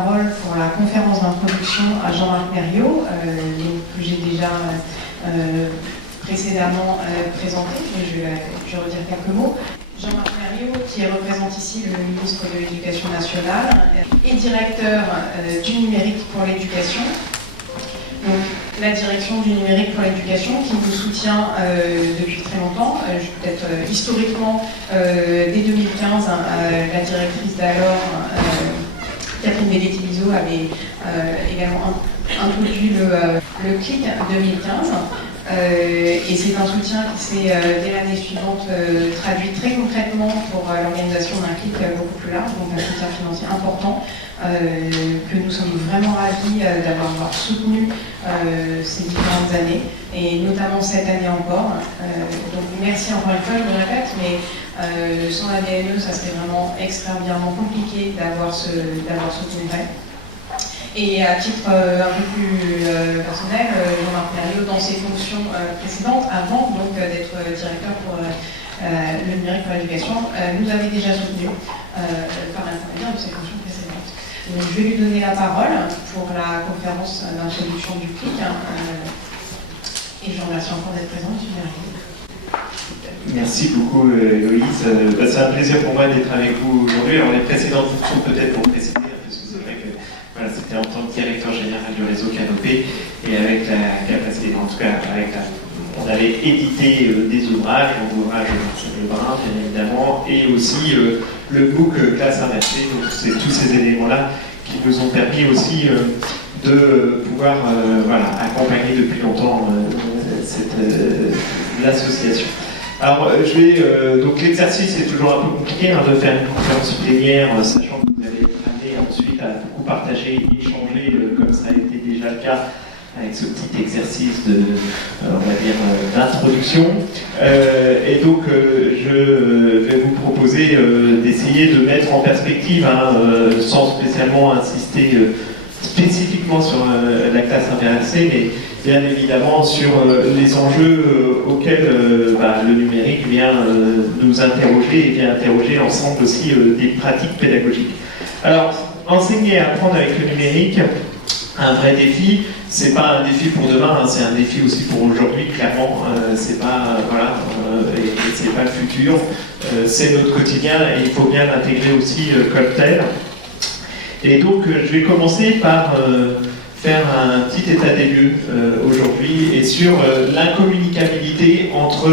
parole pour la conférence d'introduction à Jean-Marc Mériot, que j'ai déjà précédemment présenté, mais je vais redire quelques mots. Jean-Marc Mériot, qui représente ici le ministre de l'Éducation nationale, est directeur du numérique pour l'éducation. Donc, la direction du numérique pour l'éducation qui nous soutient depuis très longtemps, peut-être historiquement, dès 2015, la directrice d'alors, Catherine Belletti-Bizot, avait également introduit le CLIC 2015. Et c'est un soutien qui s'est, dès l'année suivante, traduit très concrètement pour l'organisation d'un CLIC beaucoup plus large, donc un soutien financier important, que nous sommes vraiment ravis d'avoir soutenu ces différentes années, et notamment cette année encore. Donc merci encore une fois, je me répète, mais sans la DNE, ça serait vraiment extrêmement compliqué d'avoir ce congrès. Et à titre un peu plus personnel, Jean-Marc Mériot, dans ses fonctions précédentes, avant donc d'être directeur pour le numérique pour l'éducation, nous avait déjà soutenu par l'intermédiaire de ses fonctions précédentes. Donc je vais lui donner la parole pour la conférence d'introduction du CLIC. Et je vous remercie encore d'être présent, M. Mériot. Merci beaucoup, Loïse. C'est un plaisir pour moi d'être avec vous aujourd'hui. Alors les précédentes fonctions, peut-être pour préciser, voilà, c'était en tant que directeur général du réseau Canopé, et avec la capacité, en tout cas, on avait édité des ouvrages, sur le brin, bien évidemment, et aussi le book Classe inversée. Donc c'est tous ces éléments-là qui nous ont permis aussi de pouvoir accompagner depuis longtemps l'association. Alors, donc l'exercice est toujours un peu compliqué de faire une conférence plénière, sachant que vous allez être amené ensuite à beaucoup partager, échanger, comme ça a été déjà le cas avec ce petit exercice d'introduction. Et donc, je vais vous proposer d'essayer de mettre en perspective, sans spécialement insister spécifiquement sur la classe inversée, mais bien évidemment sur les enjeux auxquels le numérique vient nous interroger, et vient interroger l'ensemble aussi des pratiques pédagogiques. Alors, enseigner et apprendre avec le numérique, un vrai défi. C'est pas un défi pour demain, c'est un défi aussi pour aujourd'hui, clairement. C'est pas et c'est pas le futur. C'est notre quotidien et il faut bien l'intégrer aussi comme tel. Et donc, je vais commencer par faire un petit état des lieux aujourd'hui et sur l'incommunicabilité entre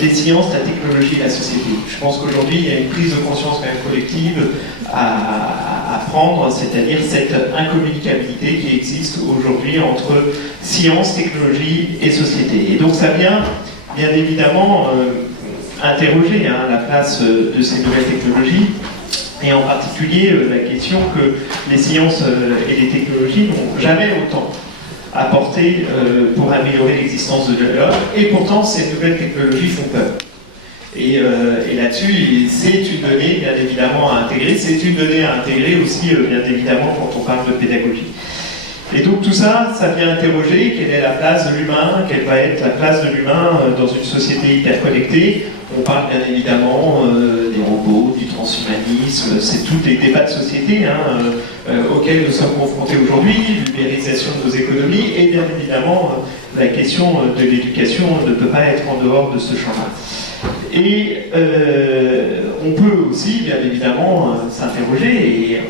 les sciences, la technologie et la société. Je pense qu'aujourd'hui, il y a une prise de conscience quand même collective à prendre, c'est-à-dire cette incommunicabilité qui existe aujourd'hui entre science, technologie et société. Et donc ça vient, bien évidemment, interroger la place de ces nouvelles technologies, et en particulier la question que les sciences et les technologies n'ont jamais autant apporté pour améliorer l'existence de l'homme, et pourtant ces nouvelles technologies font peur. Et là-dessus, c'est une donnée bien évidemment à intégrer, c'est une donnée à intégrer aussi bien évidemment quand on parle de pédagogie. Et donc tout ça, ça vient interroger quelle est la place de l'humain, quelle va être la place de l'humain dans une société hyper connectée. On parle bien évidemment des robots, du transhumanisme, c'est tous les débats de société auxquels nous sommes confrontés aujourd'hui, l'ubérisation de nos économies, et bien évidemment la question de l'éducation ne peut pas être en dehors de ce champ-là. Et on peut aussi, bien évidemment, s'interroger, et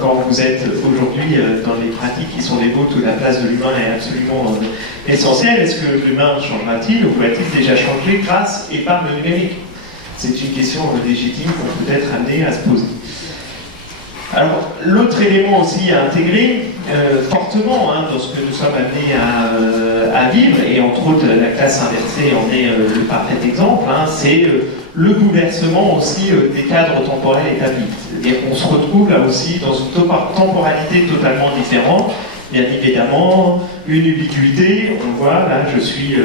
quand vous êtes aujourd'hui dans les pratiques qui sont les vôtres où la place de l'humain est absolument essentielle, est-ce que l'humain changera-t-il ou va-t-il déjà changer grâce et par le numérique? C'est une question légitime qu'on peut être amené à se poser. Alors, l'autre élément aussi à intégrer fortement dans ce que nous sommes amenés à vivre, et entre autres la classe inversée en est le parfait exemple, c'est le bouleversement aussi des cadres temporels établis. C'est-à-dire qu'on se retrouve là aussi dans une temporalité totalement différente. Bien évidemment, une ubiquité, on voit, là je suis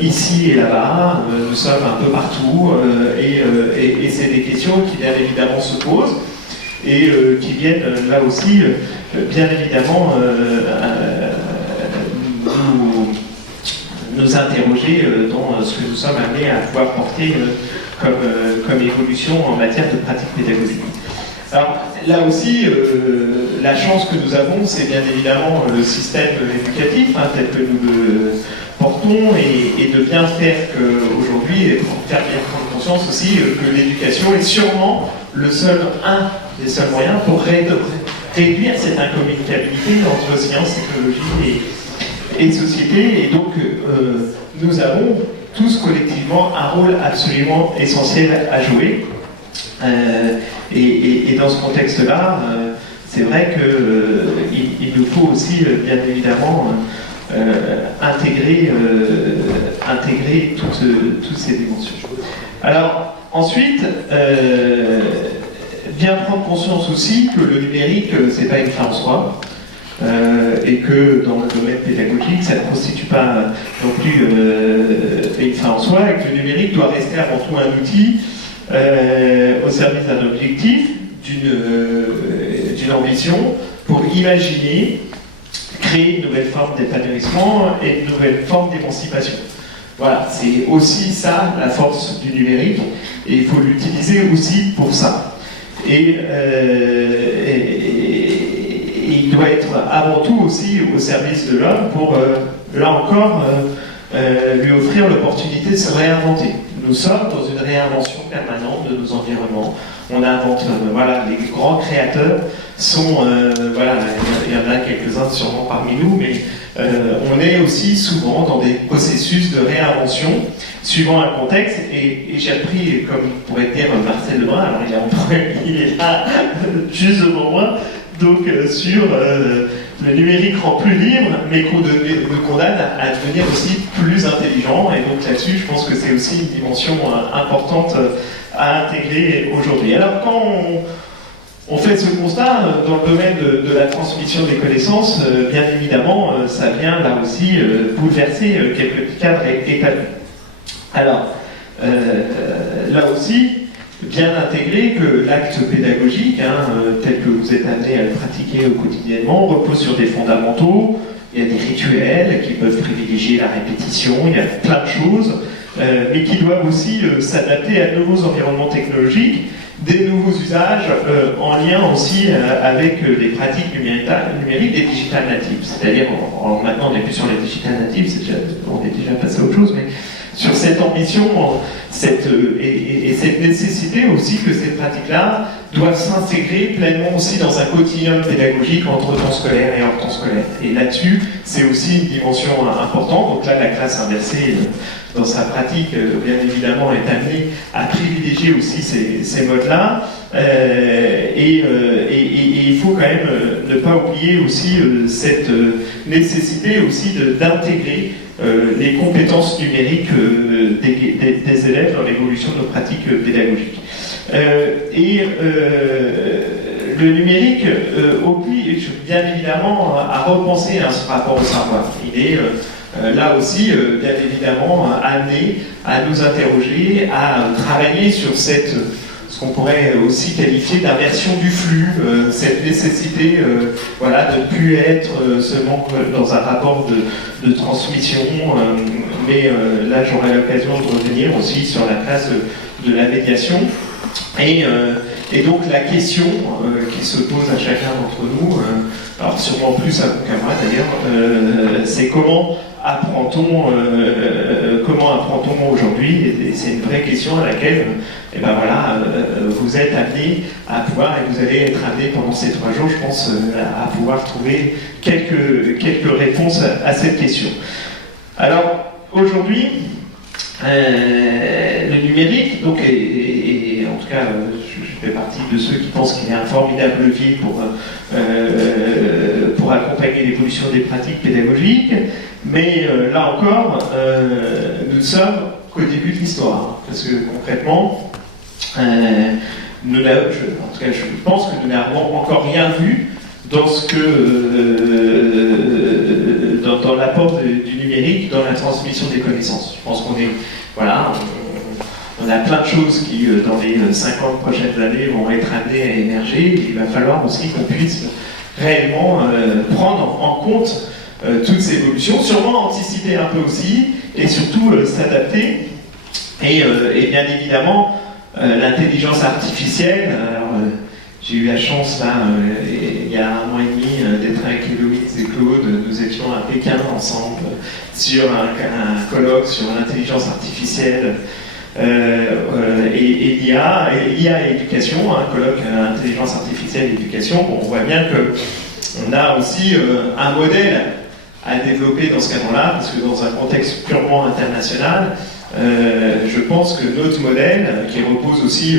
ici et là-bas, nous sommes un peu partout, et c'est des questions qui bien évidemment se posent, et qui viennent là aussi, bien évidemment, nous interroger dans ce que nous sommes amenés à pouvoir porter comme évolution en matière de pratique pédagogique. Alors, là aussi, la chance que nous avons, c'est bien évidemment le système éducatif, tel que nous le portons, et de bien faire qu'aujourd'hui, et faire bien prendre conscience aussi que l'éducation est sûrement un des seuls moyens pour réduire cette incommunicabilité entre sciences, technologie et société. Et donc, nous avons tous collectivement un rôle absolument essentiel à jouer. Et dans ce contexte-là, c'est vrai qu'il nous faut aussi, bien évidemment, intégrer toutes ces dimensions. Alors, ensuite, bien prendre conscience aussi que le numérique, c'est pas une fin en soi. Et que dans le domaine pédagogique, ça ne constitue pas non plus une fin en soi, et que le numérique doit rester avant tout un outil au service d'un objectif, d'une ambition, pour imaginer, créer une nouvelle forme d'épanouissement et une nouvelle forme d'émancipation. Voilà, c'est aussi ça la force du numérique, et il faut l'utiliser aussi pour ça. Et il doit être avant tout aussi au service de l'homme pour, là encore, lui offrir l'opportunité de se réinventer. Nous sommes dans une réinvention permanente de nos environnements. On invente, les grands créateurs sont, il y en a quelques-uns sûrement parmi nous, mais on est aussi souvent dans des processus de réinvention suivant un contexte, et j'ai appris, comme pourrait dire Marcel Lebrun, alors il est là juste devant moi, donc sur le numérique rend plus libre, mais qu'on nous condamne à devenir aussi plus intelligent, et donc là-dessus, je pense que c'est aussi une dimension importante à intégrer aujourd'hui. Alors quand on fait ce constat dans le domaine de la transmission des connaissances, bien évidemment, ça vient là aussi bouleverser quelques cadres établis. Alors, là aussi, bien intégrer que l'acte pédagogique, tel que vous êtes amené à le pratiquer quotidiennement, repose sur des fondamentaux. Il y a des rituels qui peuvent privilégier la répétition, il y a plein de choses, mais qui doivent aussi s'adapter à de nouveaux environnements technologiques, des nouveaux usages en lien aussi avec les pratiques numériques des digital natives. C'est-à-dire, maintenant on n'est plus sur les digital natives, on est déjà passé à autre chose, mais sur cette ambition et cette nécessité aussi que ces pratiques-là doivent s'intégrer pleinement aussi dans un quotidien pédagogique entre temps scolaire et hors temps scolaire. Et là-dessus, c'est aussi une dimension importante. Donc là, la classe inversée, dans sa pratique, bien évidemment, est amenée à privilégier aussi ces modes-là. Et il faut quand même ne pas oublier aussi cette nécessité aussi d'intégrer les compétences numériques des élèves dans l'évolution de nos pratiques pédagogiques. Le numérique oblige bien évidemment à repenser ce rapport au savoir. Il est là aussi, bien évidemment, amené à nous interroger, à travailler sur ce qu'on pourrait aussi qualifier d'inversion du flux, cette nécessité de ne plus être seulement dans un rapport de transmission, mais là j'aurai l'occasion de revenir aussi sur la place de la médiation. Et donc la question qui se pose à chacun d'entre nous, alors sûrement plus à vous qu'à moi d'ailleurs, c'est comment apprend-on aujourd'hui, et c'est une vraie question à laquelle vous êtes amené à pouvoir, et vous allez être amené pendant ces 3 jours, je pense, à pouvoir trouver quelques réponses à cette question. Alors aujourd'hui, le numérique, donc, et en tout cas, je fais partie de ceux qui pensent qu'il est un formidable levier pour accompagner l'évolution des pratiques pédagogiques, mais là encore, nous ne sommes qu'au début de l'histoire, parce que concrètement, en tout cas, je pense que nous n'avons encore rien vu dans dans l'apport du numérique dans la transmission des connaissances. Je pense qu'on est, on a plein de choses qui, dans les 50 prochaines années, vont être amenées à émerger. Et il va falloir aussi qu'on puisse réellement prendre en compte toutes ces évolutions, sûrement anticiper un peu aussi, et surtout s'adapter. Et bien évidemment, l'intelligence artificielle, alors, j'ai eu la chance, là, il y a un mois et demi, d'être avec Héloïse et Claude. Nous étions à Pékin ensemble sur un colloque sur l'intelligence artificielle et l'IA, IA et éducation, un colloque intelligence artificielle et éducation. Bon, on voit bien qu'on a aussi un modèle à développer dans ce cadre-là, parce que dans un contexte purement international, je pense que notre modèle, qui repose aussi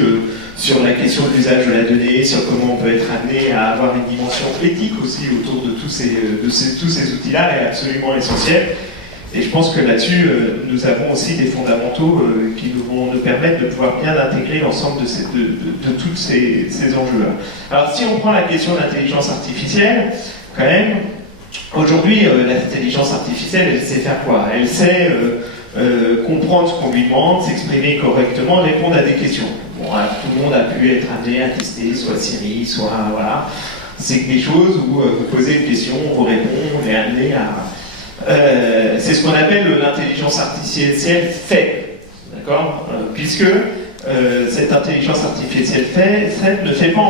sur la question de l'usage de la donnée, sur comment on peut être amené à avoir une dimension éthique aussi autour de tous ces outils-là, est absolument essentiel. Et je pense que là-dessus, nous avons aussi des fondamentaux qui vont nous permettre de pouvoir bien intégrer l'ensemble de tous ces enjeux-là. Alors si on prend la question de l'intelligence artificielle, quand même, aujourd'hui, l'intelligence artificielle, elle sait faire quoi? Elle sait comprendre ce qu'on lui demande, s'exprimer correctement, répondre à des questions. Bon, alors, tout le monde a pu être amené à tester, soit Siri, soit voilà. C'est des choses où vous posez une question, on vous répond, on est amené à... c'est ce qu'on appelle l'intelligence artificielle fait, d'accord, puisque cette intelligence artificielle fait ne sait pas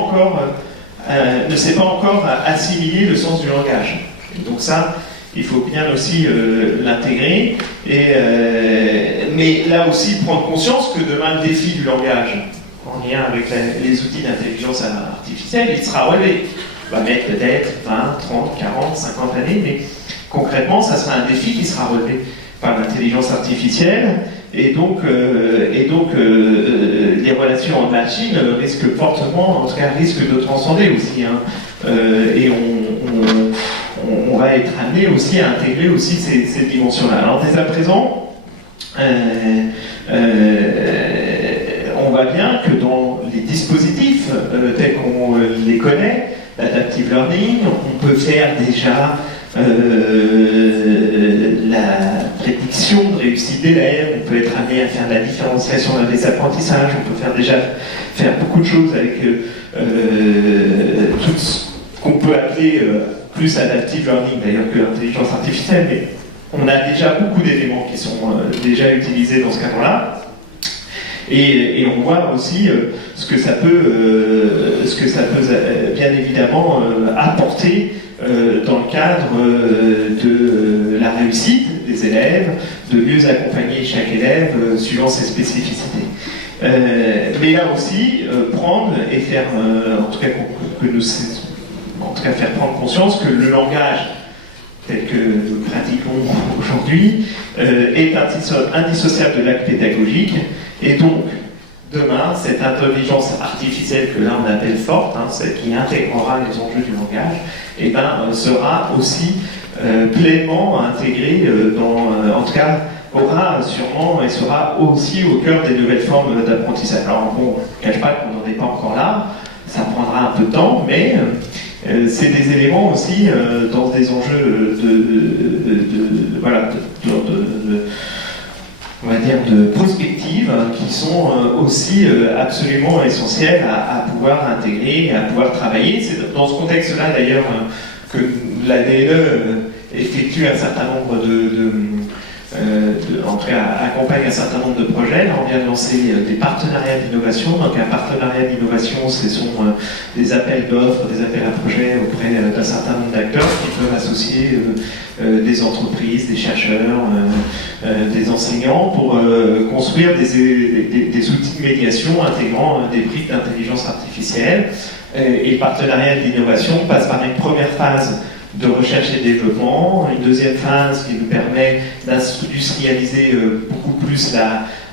encore assimiler le sens du langage. Et donc ça, il faut bien aussi l'intégrer, mais là aussi prendre conscience que demain le défi du langage, en lien avec les outils d'intelligence artificielle, il sera relevé. Il va mettre peut-être 20, 30, 40, 50 années, mais concrètement, ça sera un défi qui sera relevé par l'intelligence artificielle, et donc les relations en machine risquent fortement, en tout cas risquent de transcender aussi, hein. Et on va être amené aussi à intégrer aussi ces dimensions-là. Alors dès à présent, on voit bien que dans les dispositifs tels qu'on les connaît, l'adaptive learning, on peut faire déjà la prédiction de réussite d'élèves, on peut être amené à faire la différenciation des apprentissages, on peut faire beaucoup de choses avec tout ce qu'on peut appeler plus adaptive learning d'ailleurs que l'intelligence artificielle, mais on a déjà beaucoup d'éléments qui sont déjà utilisés dans ce cadre-là. Et on voit aussi ce que ça peut bien évidemment apporter dans le cadre de la réussite des élèves, de mieux accompagner chaque élève suivant ses spécificités. Mais là aussi, prendre et faire, en tout cas faire prendre conscience que le langage tel que nous pratiquons aujourd'hui est indissociable de l'acte pédagogique, et donc demain, cette intelligence artificielle que là on appelle forte, hein, celle qui intégrera les enjeux du langage, et sera aussi pleinement intégrée en tout cas aura sûrement et sera aussi au cœur des nouvelles formes d'apprentissage. Alors bon, je ne cache pas qu'on n'en est pas encore là, ça prendra un peu de temps, mais c'est des éléments aussi dans des enjeux on va dire de prospective qui sont aussi absolument essentiels à pouvoir intégrer, à pouvoir travailler. C'est dans ce contexte-là d'ailleurs que la DLE effectue un certain nombre en tout cas accompagne un certain nombre de projets. Là, on vient de lancer des partenariats d'innovation. Donc un partenariat d'innovation, ce sont des appels d'offres, des appels à projets auprès d'un certain nombre d'acteurs qui peuvent associer des entreprises, des chercheurs, des enseignants pour construire des outils de médiation intégrant des briques d'intelligence artificielle. Et le partenariat d'innovation passe par une première phase de recherche et développement, une deuxième phase qui nous permet d'industrialiser beaucoup plus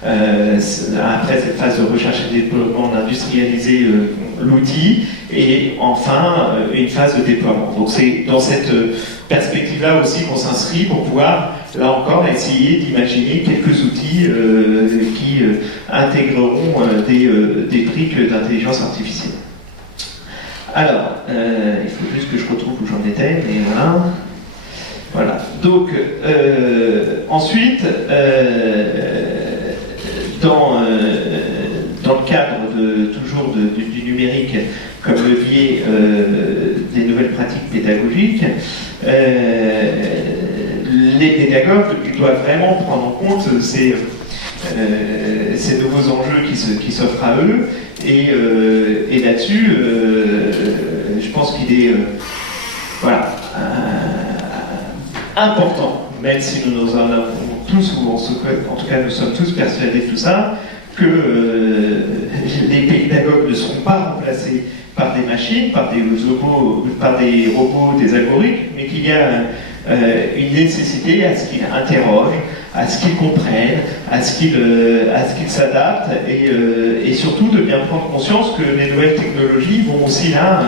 après cette phase de recherche et développement, d'industrialiser l'outil, et enfin une phase de déploiement. Donc c'est dans cette perspective-là aussi qu'on s'inscrit pour pouvoir, là encore, essayer d'imaginer quelques outils qui intégreront des briques d'intelligence artificielle. Alors, il faut juste que je retrouve où j'en étais, mais voilà. Voilà. Donc, ensuite, dans le cadre toujours du numérique comme levier des nouvelles pratiques pédagogiques, les pédagogues doivent vraiment prendre en compte ces nouveaux enjeux qui s'offrent à eux, Et là-dessus, je pense qu'il est voilà, important, même si nous en avons tous, ou en tout cas nous sommes tous persuadés de tout ça, que les pédagogues ne seront pas remplacés par des machines, par des robots, des algorithmes, mais qu'il y a une nécessité à ce qu'ils interrogent, à ce qu'ils comprennent, à ce qu'ils s'adaptent, et surtout de bien prendre conscience que les nouvelles technologies vont aussi là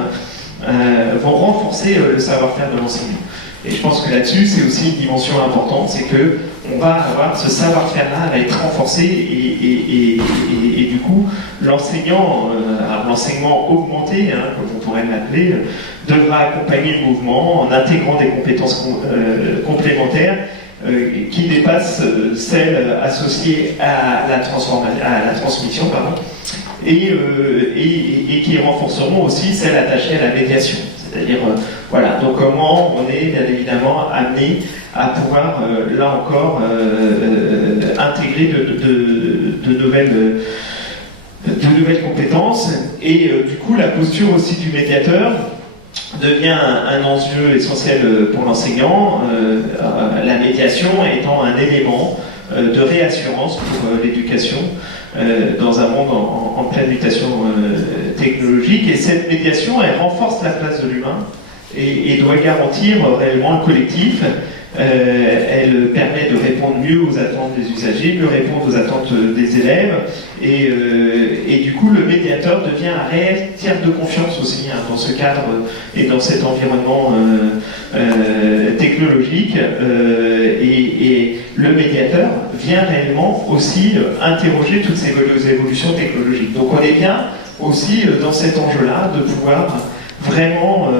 vont renforcer le savoir-faire de l'enseignant. Et je pense que là-dessus, c'est aussi une dimension importante, c'est que on va avoir ce savoir-faire-là va être renforcé et du coup, l'enseignement augmenté, hein, comme on pourrait l'appeler, devra accompagner le mouvement en intégrant des compétences complémentaires qui dépassent celles associées à la transmission, pardon, et qui renforceront aussi celles attachées à la médiation. C'est-à-dire, voilà, donc comment on est bien évidemment amené à pouvoir, là encore, intégrer de nouvelles compétences. Et du coup, la posture aussi du médiateur devient un enjeu essentiel pour l'enseignant, la médiation étant un élément de réassurance pour l'éducation dans un monde en pleine mutation technologique. Et cette médiation, elle renforce la place de l'humain et doit garantir réellement le collectif. Elle permet de répondre mieux aux attentes des usagers, mieux répondre aux attentes des élèves, et du coup le médiateur devient un réel tiers de confiance aussi, hein, dans ce cadre et dans cet environnement technologique, et le médiateur vient réellement aussi interroger toutes ces évolutions technologiques. Donc on est bien aussi dans cet enjeu-là de pouvoir vraiment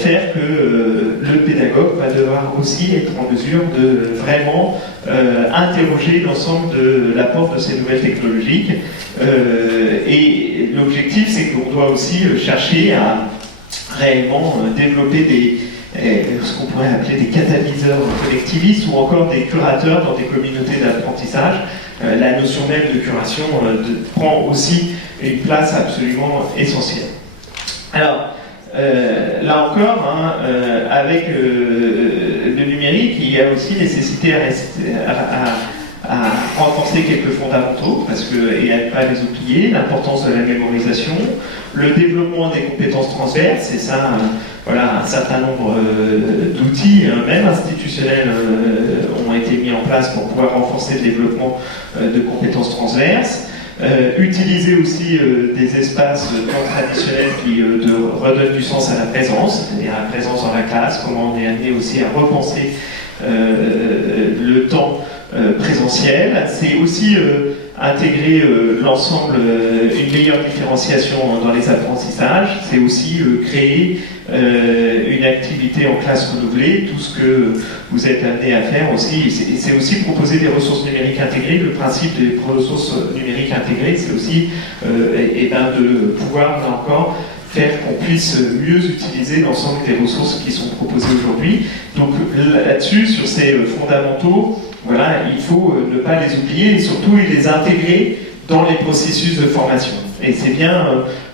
faire que le pédagogue va devoir aussi être en mesure de vraiment interroger l'ensemble de l'apport de ces nouvelles technologies. Et l'objectif, c'est qu'on doit aussi chercher à réellement développer ce qu'on pourrait appeler des catalyseurs collectivistes ou encore des curateurs dans des communautés d'apprentissage. La notion même de curation prend aussi une place absolument essentielle. Alors, là encore, hein, avec le numérique, il y a aussi nécessité à renforcer quelques fondamentaux, et à ne pas les oublier, l'importance de la mémorisation, le développement des compétences transverses, et ça, voilà, un certain nombre d'outils, même institutionnels, ont été mis en place pour pouvoir renforcer le développement de compétences transverses. Utiliser aussi des espaces traditionnels qui redonnent du sens à la présence, c'est-à-dire la présence dans la classe, comment on est amené aussi à repenser le temps présentiel. C'est aussi intégrer l'ensemble, une meilleure différenciation dans les apprentissages. C'est aussi créer une activité en classe renouvelée, tout ce que vous êtes amené à faire aussi. C'est aussi proposer des ressources numériques intégrées. Le principe des ressources numériques intégrées, c'est aussi de pouvoir, là encore, faire qu'on puisse mieux utiliser l'ensemble des ressources qui sont proposées aujourd'hui. Donc là-dessus, sur ces fondamentaux, voilà, il faut ne pas les oublier et surtout les intégrer dans les processus de formation. Et c'est bien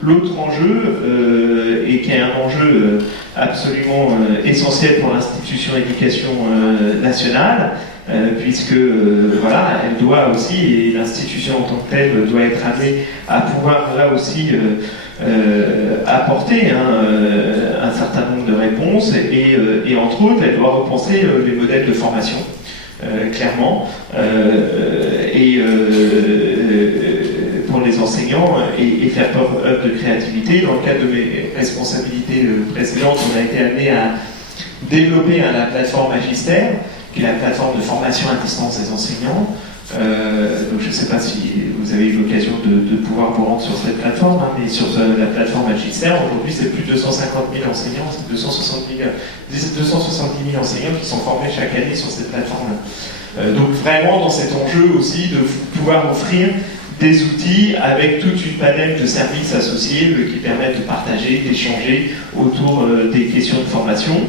l'autre enjeu, et qui est un enjeu absolument essentiel pour l'institution éducation nationale, puisque voilà, elle doit aussi, et l'institution en tant que telle doit être amenée à pouvoir là aussi apporter un certain nombre de réponses, et entre autres, elle doit repenser les modèles de formation. Clairement, pour les enseignants, et faire preuve de créativité. Dans le cadre de mes responsabilités précédentes, on a été amené à développer la plateforme Magister, qui est la plateforme de formation à distance des enseignants. Donc je ne sais pas si vous avez eu l'occasion de pouvoir vous rendre sur cette plateforme, hein, mais sur la plateforme Magister, aujourd'hui c'est plus de 250 000 enseignants, c'est 270 000 enseignants qui sont formés chaque année sur cette plateforme-là. Donc vraiment dans cet enjeu aussi de pouvoir offrir des outils avec toute une panel de services associés qui permettent de partager, d'échanger autour des questions de formation.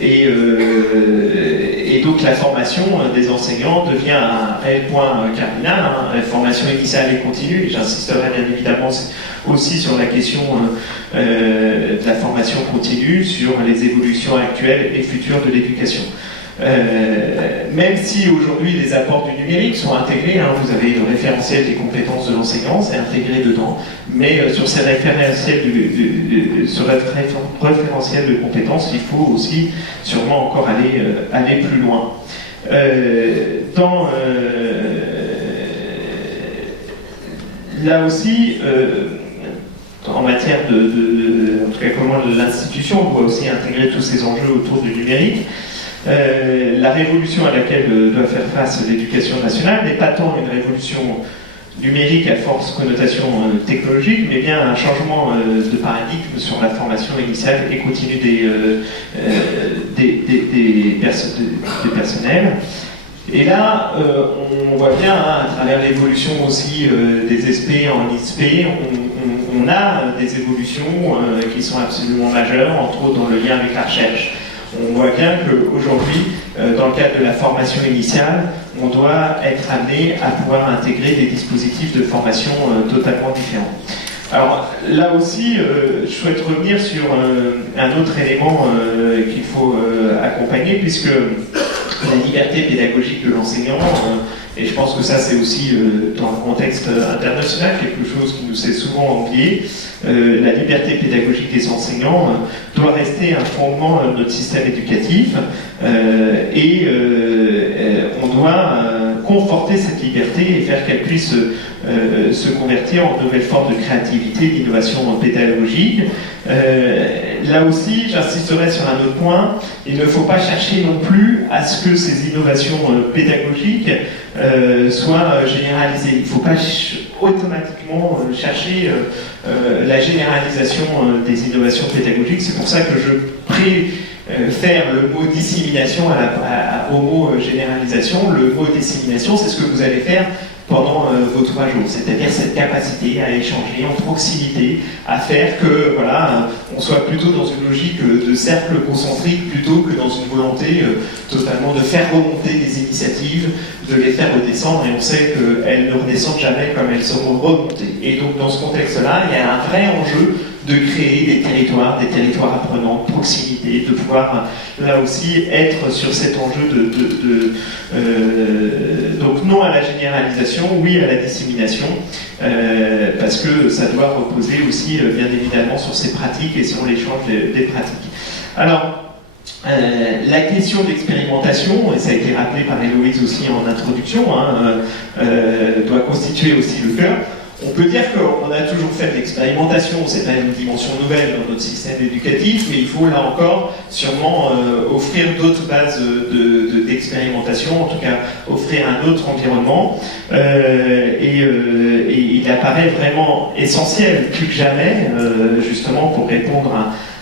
Et et donc la formation des enseignants devient un réel point cardinal, hein, la formation initiale et continue, et j'insisterai bien évidemment aussi sur la question de la formation continue, sur les évolutions actuelles et futures de l'éducation. Même si aujourd'hui les apports du numérique sont intégrés, hein, vous avez le référentiel des compétences de l'enseignant, c'est intégré dedans, mais sur ces référentiels référentiel de compétences, il faut aussi sûrement encore aller plus loin. Là aussi, en matière en tout cas comment l'institution doit aussi intégrer tous ces enjeux autour du numérique. La révolution à laquelle doit faire face l'éducation nationale n'est pas tant une révolution numérique à forte connotation technologique, mais bien un changement de paradigme sur la formation initiale et continue des personnels. Et là, on voit bien, hein, à travers l'évolution aussi des SP en ISP, on a des évolutions qui sont absolument majeures, entre autres dans le lien avec la recherche. On voit bien qu'aujourd'hui, dans le cadre de la formation initiale, on doit être amené à pouvoir intégrer des dispositifs de formation totalement différents. Alors là aussi, je souhaite revenir sur un autre élément qu'il faut accompagner, puisque la liberté pédagogique de l'enseignant, et je pense que ça c'est aussi dans le contexte international quelque chose qui nous est souvent oublié, la liberté pédagogique des enseignants doit rester un fondement de notre système éducatif et on doit conforter cette liberté et faire qu'elle puisse se convertir en nouvelles formes de créativité, d'innovation pédagogique. Là aussi, j'insisterai sur un autre point, il ne faut pas chercher non plus à ce que ces innovations pédagogiques soient généralisées. Il ne faut pas automatiquement chercher la généralisation des innovations pédagogiques. C'est pour ça que je préfère le mot dissémination au mot généralisation. Le mot dissémination, c'est ce que vous allez faire pendant vos 3 jours, c'est-à-dire cette capacité à échanger en proximité, à faire que voilà, on soit plutôt dans une logique de cercle concentrique plutôt que dans une volonté totalement de faire remonter des initiatives, de les faire redescendre, et on sait qu'elles ne redescendent jamais comme elles seront remontées. Et donc dans ce contexte-là, il y a un vrai enjeu de créer des territoires apprenants, de proximité, de pouvoir là aussi être sur cet enjeu donc non à la généralisation, oui à la dissémination, parce que ça doit reposer aussi bien évidemment sur ces pratiques et sur l'échange des pratiques. Alors, la question d'expérimentation, et ça a été rappelé par Héloïse aussi en introduction, hein, doit constituer aussi le cœur. On peut dire qu'on a toujours fait de l'expérimentation, c'est pas une dimension nouvelle dans notre système éducatif, mais il faut là encore sûrement offrir d'autres bases d'expérimentation, en tout cas offrir un autre environnement. Et il apparaît vraiment essentiel, plus que jamais, justement pour répondre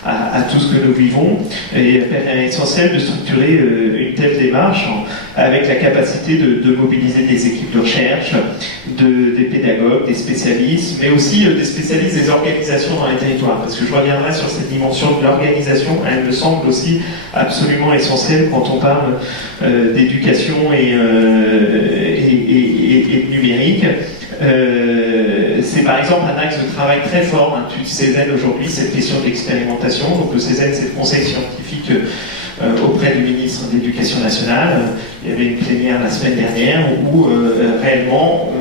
à tout ce que nous vivons, et il apparaît essentiel de structurer une telle démarche avec la capacité de mobiliser des équipes de recherche, des pédagogues, des spécialistes, mais aussi des spécialistes des organisations dans les territoires, parce que je reviendrai sur cette dimension de l'organisation, elle me semble aussi absolument essentielle quand on parle d'éducation et de numérique. C'est par exemple un axe de travail très fort du CESEN aujourd'hui, cette question de l'expérimentation. Donc le CESEN, c'est le conseil scientifique auprès du ministre de l'Éducation nationale. Il y avait une plénière la semaine dernière où réellement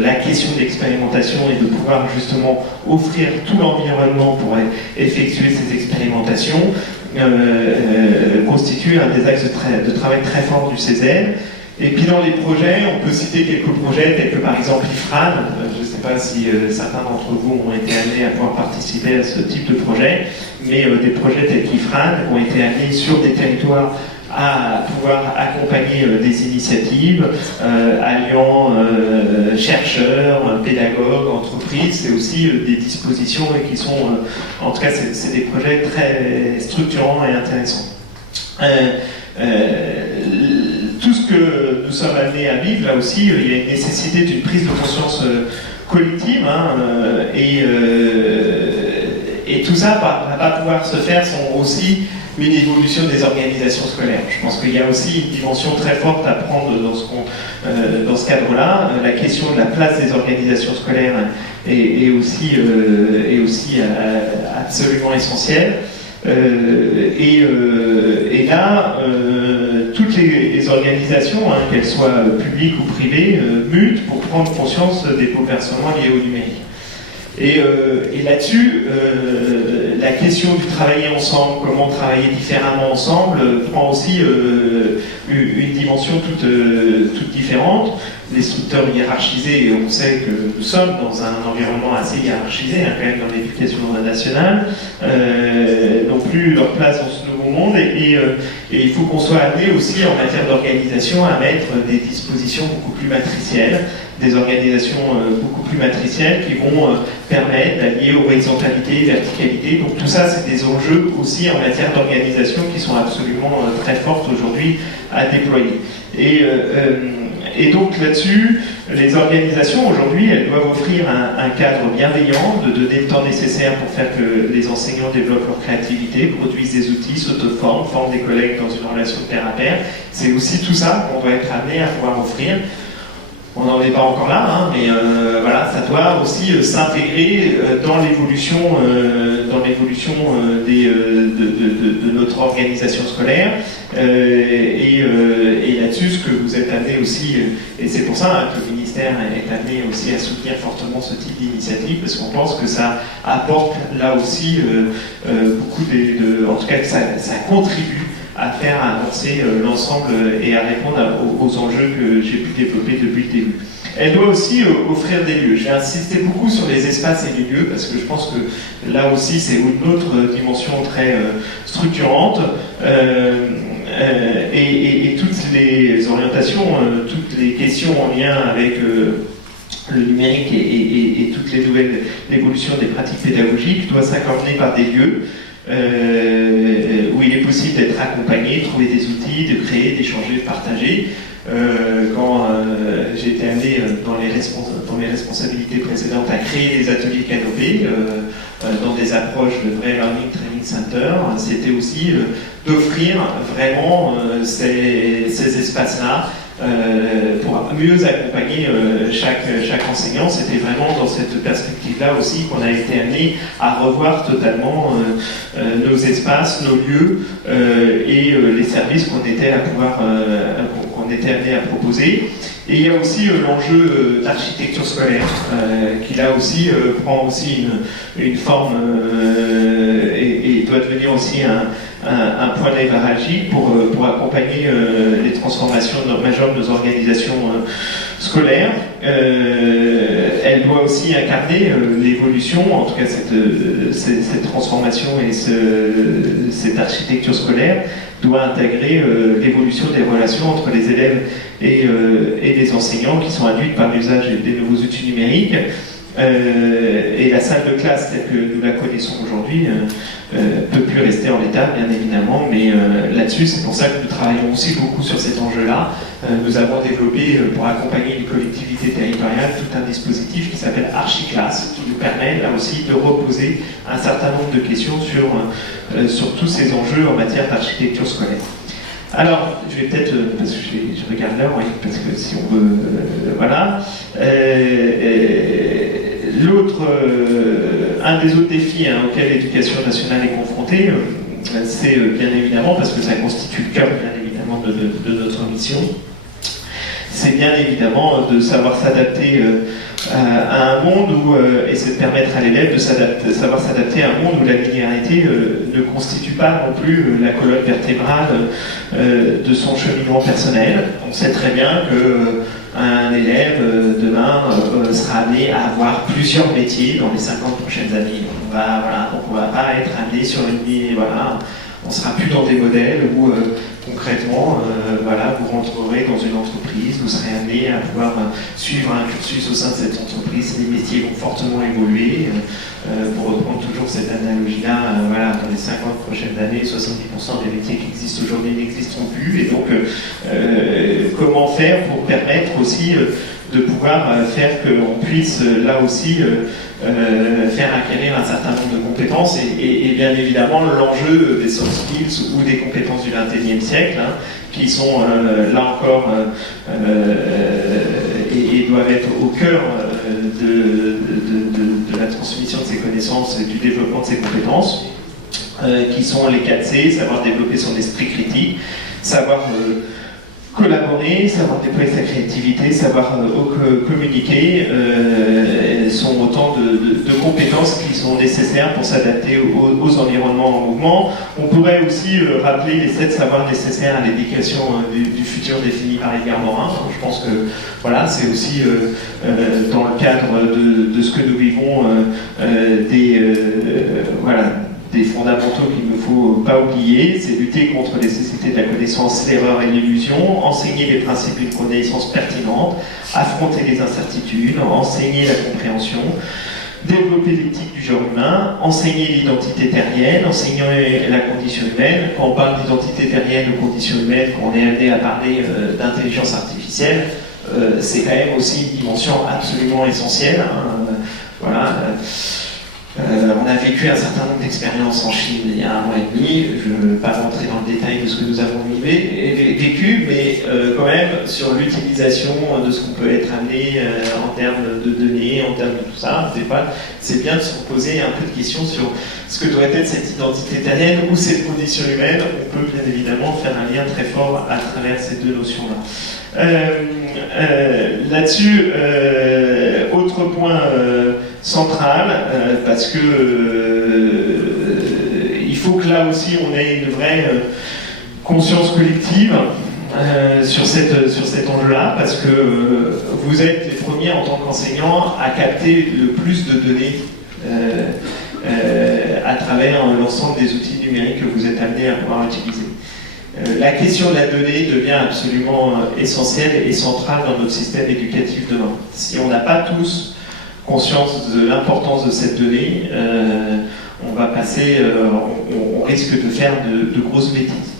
la question de l'expérimentation et de pouvoir justement offrir tout l'environnement pour effectuer ces expérimentations constitue un des axes de travail très forts du CESEN. Et puis dans les projets, on peut citer quelques projets tels que par exemple l'IFRAN. Je ne sais pas si certains d'entre vous ont été amenés à pouvoir participer à ce type de projet, mais des projets tels qu'IFRAN ont été amenés sur des territoires à pouvoir accompagner des initiatives alliant chercheurs, pédagogues, entreprises. C'est aussi des dispositions qui sont, en tout cas c'est des projets très structurants et intéressants. Tout ce que nous sommes amenés à vivre, là aussi, il y a une nécessité d'une prise de conscience collective, hein, et et tout ça ne va pas pouvoir se faire sans aussi une évolution des organisations scolaires. Je pense qu'il y a aussi une dimension très forte à prendre dans ce cadre-là. La question de la place des organisations scolaires est aussi absolument essentielle. Et là, toutes les organisations, qu'elles soient publiques ou privées, mutent pour prendre conscience des bouleversements liés au numérique. Et là-dessus, la question du travailler ensemble, comment travailler différemment ensemble, prend aussi une dimension toute différente. Les structures hiérarchisées, on sait que nous sommes dans un environnement assez hiérarchisé, quand même dans l'éducation nationale, n'ont plus leur place dans ce nouveau monde, et il faut qu'on soit amené aussi en matière d'organisation à mettre des dispositions beaucoup plus matricielles, des organisations beaucoup plus matricielles qui vont permettre d'allier horizontalité et verticalité. Donc tout ça, c'est des enjeux aussi en matière d'organisation qui sont absolument très fortes aujourd'hui à déployer. Et donc là-dessus, les organisations aujourd'hui, elles doivent offrir un cadre bienveillant, de donner le temps nécessaire pour faire que les enseignants développent leur créativité, produisent des outils, s'auto-forment, forment des collègues dans une relation de pair à pair. C'est aussi tout ça qu'on doit être amené à pouvoir offrir. On n'en est pas encore là, mais voilà, ça doit aussi s'intégrer dans l'évolution de notre organisation scolaire. Et là-dessus, ce que vous êtes amené aussi, et c'est pour ça que le ministère est amené aussi à soutenir fortement ce type d'initiative, parce qu'on pense que ça apporte là aussi beaucoup en tout cas que ça contribue à faire avancer l'ensemble et à répondre aux enjeux que j'ai pu développer depuis le début. Elle doit aussi offrir des lieux. J'ai insisté beaucoup sur les espaces et les lieux parce que je pense que là aussi c'est une autre dimension très structurante. Et toutes les orientations, toutes les questions en lien avec le numérique et toutes les nouvelles évolutions des pratiques pédagogiques doivent s'accompagner par des lieux où il est possible d'être accompagné, de trouver des outils, de créer, d'échanger, de partager. Quand j'ai été amené dans mes responsabilités précédentes à créer des ateliers canopés dans des approches de vrai Learning Training Center, c'était aussi d'offrir vraiment ces espaces-là pour mieux accompagner chaque enseignant. C'était vraiment dans cette perspective-là aussi qu'on a été amené à revoir totalement nos espaces, nos lieux et les services qu'on était amené à proposer. Et il y a aussi l'enjeu d'architecture scolaire qui là aussi prend aussi une forme et doit devenir aussi un point névralgique pour accompagner les transformations majeures de nos organisations scolaires. Elle doit aussi incarner l'évolution, en tout cas cette transformation et cette architecture scolaire doit intégrer l'évolution des relations entre les élèves et les enseignants qui sont induites par l'usage des nouveaux outils numériques. Et la salle de classe telle que nous la connaissons aujourd'hui peut plus rester en l'état, bien évidemment, mais là-dessus, c'est pour ça que nous travaillons aussi beaucoup sur cet enjeu-là. Nous avons développé, pour accompagner les collectivités territoriales, tout un dispositif qui s'appelle Archiclass, qui nous permet là aussi de reposer un certain nombre de questions sur tous ces enjeux en matière d'architecture scolaire. Alors, je vais peut-être, parce que je regarde l'heure, oui, parce que si on veut, voilà. Un des autres défis auxquels l'éducation nationale est confrontée, c'est bien évidemment, parce que ça constitue le cœur bien évidemment de notre mission, c'est bien évidemment de savoir s'adapter à un monde et c'est de permettre à l'élève de savoir s'adapter à un monde où la linéarité ne constitue pas non plus la colonne vertébrale de son cheminement personnel. On sait très bien qu'un élève demain sera amené à avoir plusieurs métiers dans les 50 prochaines années. Donc on ne va pas être amené sur une ligne, voilà, on ne sera plus dans des modèles où concrètement, vous rentrerez dans une entreprise, vous serez amené à pouvoir suivre un cursus au sein de cette entreprise, les métiers vont fortement évoluer. Pour reprendre toujours cette analogie-là, dans les 50 prochaines années, 70% des métiers qui existent aujourd'hui n'existeront plus. Et donc, comment faire pour permettre aussi de pouvoir faire qu'on puisse là aussi faire acquérir un certain nombre de compétences et bien évidemment l'enjeu des soft skills ou des compétences du XXIe siècle, hein, qui sont là encore et doivent être au cœur de la transmission de ces connaissances et du développement de ces compétences, qui sont les 4C, savoir développer son esprit critique, savoir collaborer, savoir déployer sa créativité, savoir communiquer, sont autant de compétences qui sont nécessaires pour s'adapter aux environnements en mouvement. On pourrait aussi rappeler les 7 savoirs nécessaires à l'éducation du futur défini par Edgar Morin. Je pense que voilà, c'est aussi dans le cadre de ce que nous vivons des fondamentaux qu'il ne faut pas oublier, c'est lutter contre les sociétés de la connaissance, l'erreur et l'illusion, enseigner les principes d'une connaissance pertinente, affronter les incertitudes, enseigner la compréhension, développer l'éthique du genre humain, enseigner l'identité terrienne, enseigner la condition humaine. Quand on parle d'identité terrienne ou condition humaine, quand on est amené à parler d'intelligence artificielle, c'est quand même aussi une dimension absolument essentielle. Hein. Voilà. On a vécu un certain nombre d'expériences en Chine il y a 1 an et demi. Je ne vais pas rentrer dans le détail de ce que nous avons vécu, mais quand même sur l'utilisation de ce qu'on peut être amené en termes de données, en termes de tout ça, c'est bien de se poser un peu de questions sur ce que doit être cette identité terrienne ou cette condition humaine. On peut bien évidemment faire un lien très fort à travers ces deux notions-là. Là-dessus, autre point central, parce que il faut que là aussi on ait une vraie conscience collective sur cet enjeu-là, parce que vous êtes les premiers en tant qu'enseignants à capter le plus de données à travers l'ensemble des outils numériques que vous êtes amenés à pouvoir utiliser. La question de la donnée devient absolument essentielle et centrale dans notre système éducatif demain. Si on n'a pas tous conscience de l'importance de cette donnée, on risque de faire de grosses bêtises.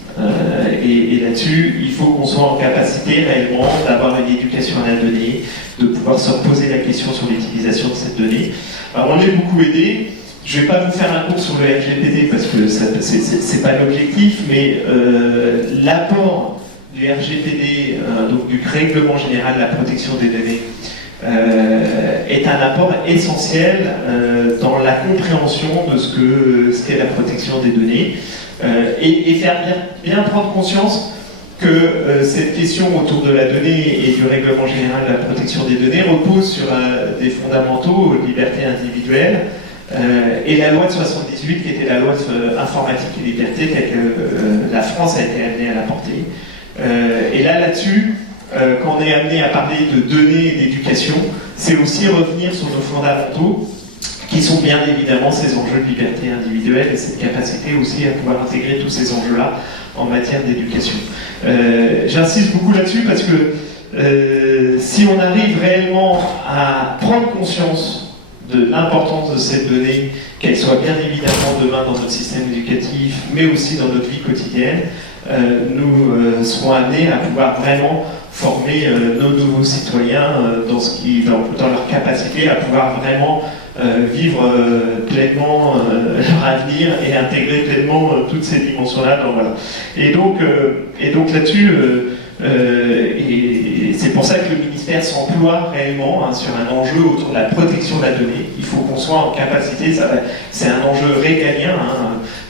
Et là-dessus, il faut qu'on soit en capacité réellement d'avoir une éducation à la donnée, de pouvoir se poser la question sur l'utilisation de cette donnée. Alors, on est beaucoup aidé. Je ne vais pas vous faire un cours sur le RGPD parce que ce n'est pas l'objectif, mais l'apport du RGPD, donc du Règlement général de la protection des données, est un apport essentiel dans la compréhension de ce qu'est la protection des données et faire bien prendre conscience que cette question autour de la donnée et du Règlement général de la protection des données repose sur des fondamentaux, liberté individuelle, et la loi de 78, qui était la loi informatique et liberté, telle que la France a été amenée à la porter. Et là-dessus, quand on est amené à parler de données et d'éducation, c'est aussi revenir sur nos fondamentaux, qui sont bien évidemment ces enjeux de liberté individuelle et cette capacité aussi à pouvoir intégrer tous ces enjeux-là en matière d'éducation. J'insiste beaucoup là-dessus parce que si on arrive réellement à prendre conscience de l'importance de cette donnée, qu'elle soit bien évidemment demain dans notre système éducatif, mais aussi dans notre vie quotidienne, nous serons amenés à pouvoir vraiment former nos nouveaux citoyens dans leur capacité à pouvoir vraiment vivre pleinement leur avenir et intégrer pleinement toutes ces dimensions-là. Voilà. Et donc là-dessus, et c'est pour ça que le ministère s'emploie réellement sur un enjeu autour de la protection de la donnée. Il faut qu'on soit en capacité, c'est un enjeu régalien,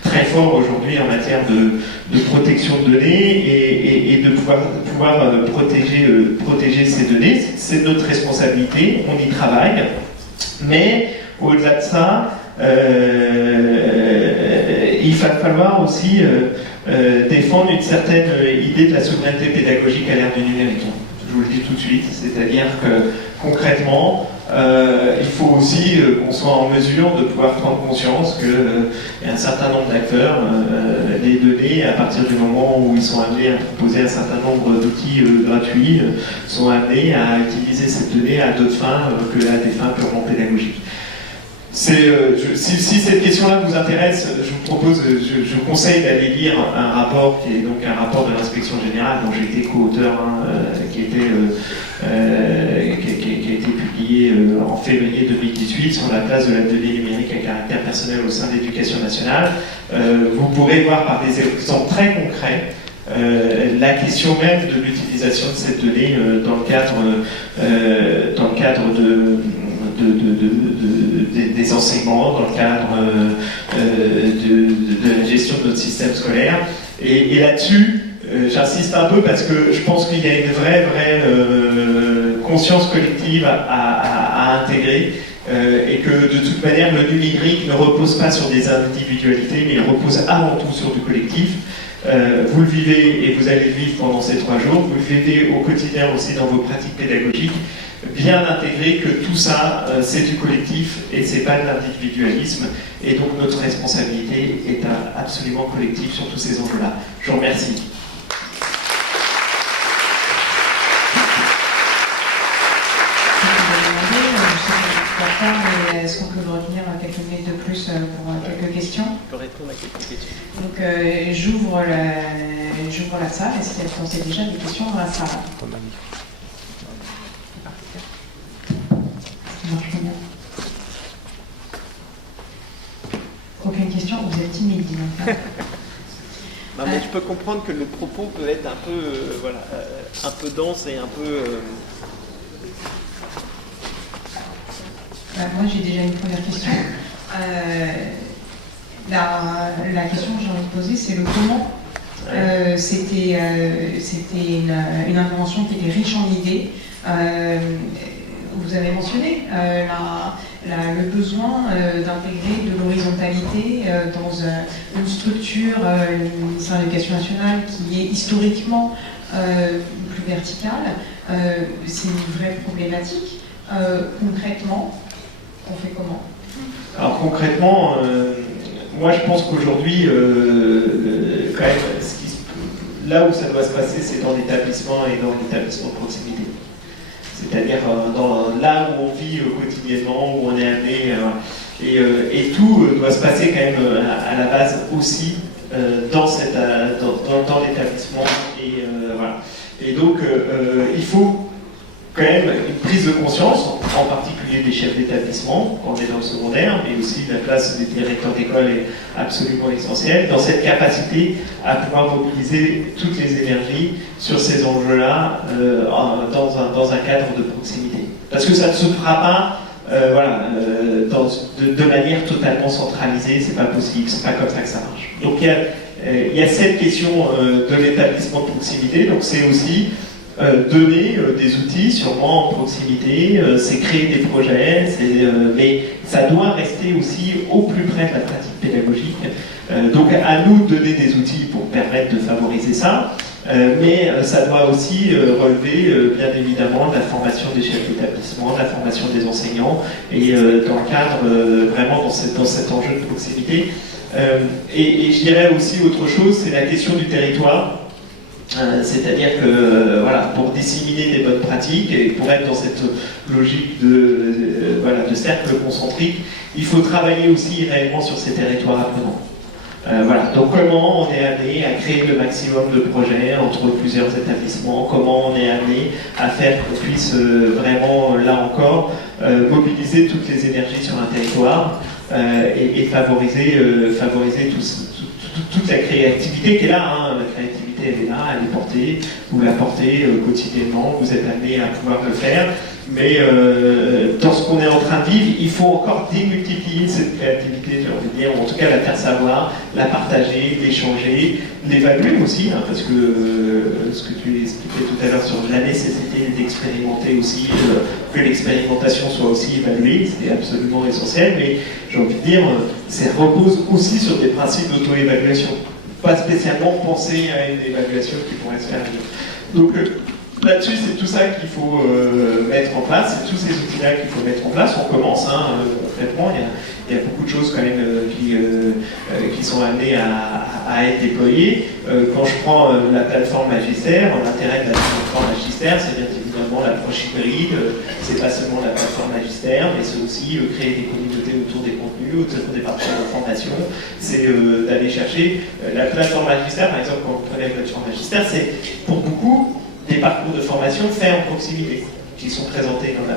très fort aujourd'hui en matière de protection de données et de pouvoir protéger ces données. C'est notre responsabilité, on y travaille, mais au-delà de ça, il va falloir aussi défendre une certaine idée de la souveraineté pédagogique à l'ère du numérique. Je vous le dis tout de suite, c'est-à-dire que concrètement, il faut aussi qu'on soit en mesure de pouvoir prendre conscience qu'il y a un certain nombre d'acteurs, les données, à partir du moment où ils sont amenés à proposer un certain nombre d'outils gratuits, sont amenés à utiliser cette donnée à d'autres fins que à des fins purement pédagogiques. Si cette question-là vous intéresse, je vous conseille d'aller lire un rapport qui est donc un rapport de l'inspection générale dont j'ai été co-auteur, qui a été publié en février 2018 sur la place de la donnée numérique à caractère personnel au sein de l'éducation nationale. Vous pourrez voir par des exemples très concrets la question même de l'utilisation de cette donnée dans le cadre des enseignements, dans le cadre de la gestion de notre système scolaire. Et là-dessus, j'insiste un peu parce que je pense qu'il y a une vraie conscience collective à intégrer et que de toute manière, le numérique ne repose pas sur des individualités, mais il repose avant tout sur du collectif. Vous le vivez et vous allez le vivre pendant ces 3 jours, vous le vivez au quotidien aussi dans vos pratiques pédagogiques. Bien intégrer que tout ça, c'est du collectif et c'est pas de l'individualisme. Et donc notre responsabilité est absolument collective sur tous ces enjeux-là. Je vous remercie. Est-ce qu'on peut retenir quelques minutes de plus pour quelques questions? Je peux répondre à quelques questions. Donc j'ouvre la salle. Est-ce qu'il y a déjà des questions dans la salle? Aucune question? Vous êtes timide, dis donc. Non, mais je peux comprendre que le propos peut être un peu, un peu dense et un peu... Moi, j'ai déjà une première question. La question que j'ai envie de poser, c'est le comment. C'était une intervention qui était riche en idées. Vous avez mentionné le besoin d'intégrer de l'horizontalité dans une structure, le ministère de l'Éducation nationale, qui est historiquement plus verticale. C'est une vraie problématique. Concrètement, on fait comment? Alors concrètement, moi je pense qu'aujourd'hui, quand même, là où ça doit se passer, c'est dans l'établissement et dans l'établissement de proximité. C'est-à-dire là où on vit quotidiennement, où on est amené, et tout doit se passer quand même à la base aussi dans l'établissement. Et, voilà. Et donc il faut quand même une prise de conscience, en particulier des chefs d'établissement, quand on est dans le secondaire, mais aussi la place des directeurs d'école est absolument essentielle, dans cette capacité à pouvoir mobiliser toutes les énergies sur ces enjeux-là dans un cadre de proximité. Parce que ça ne se fera pas de manière totalement centralisée, c'est pas possible, c'est pas comme ça que ça marche. Donc il y a cette question de l'établissement de proximité, donc c'est aussi donner des outils sûrement en proximité, c'est créer des projets, mais ça doit rester aussi au plus près de la pratique pédagogique. Donc à nous de donner des outils pour permettre de favoriser ça, mais ça doit aussi relever bien évidemment de la formation des chefs d'établissement, de la formation des enseignants, et dans le cadre vraiment dans cet enjeu de proximité. Et je dirais aussi autre chose, c'est la question du territoire. C'est-à-dire que pour disséminer des bonnes pratiques et pour être dans cette logique de cercle concentrique, il faut travailler aussi réellement sur ces territoires apprenants. Donc comment on est amené à créer le maximum de projets entre plusieurs établissements, comment on est amené à faire qu'on puisse vraiment, là encore, mobiliser toutes les énergies sur un territoire et favoriser toute la créativité qui est là, la créativité elle est là, elle est portée, vous la portez quotidiennement, vous êtes amené à pouvoir le faire, mais dans ce qu'on est en train de vivre, il faut encore démultiplier cette créativité, j'ai envie de dire, ou en tout cas la faire savoir, la partager, l'échanger, l'évaluer aussi, parce que ce que tu expliquais tout à l'heure sur la nécessité d'expérimenter aussi, que l'expérimentation soit aussi évaluée, c'est absolument essentiel, mais j'ai envie de dire, ça repose aussi sur des principes d'auto-évaluation. Pas spécialement penser à une évaluation qui pourrait se faire. Donc là-dessus, c'est tout ça qu'il faut mettre en place, c'est tous ces outils-là qu'il faut mettre en place. On commence, concrètement, il y a beaucoup de choses quand même qui sont amenées à être déployées. Quand je prends la plateforme Magister, l'intérêt de la plateforme Magister, c'est bien évidemment notamment l'approche hybride, c'est pas seulement la plateforme Magister, mais c'est aussi créer des communautés autour des contenus, autour des parcours de formation, c'est d'aller chercher la plateforme Magister, par exemple, quand on prenait la plateforme Magister, c'est pour beaucoup des parcours de formation faits en proximité, qui sont présentés dans la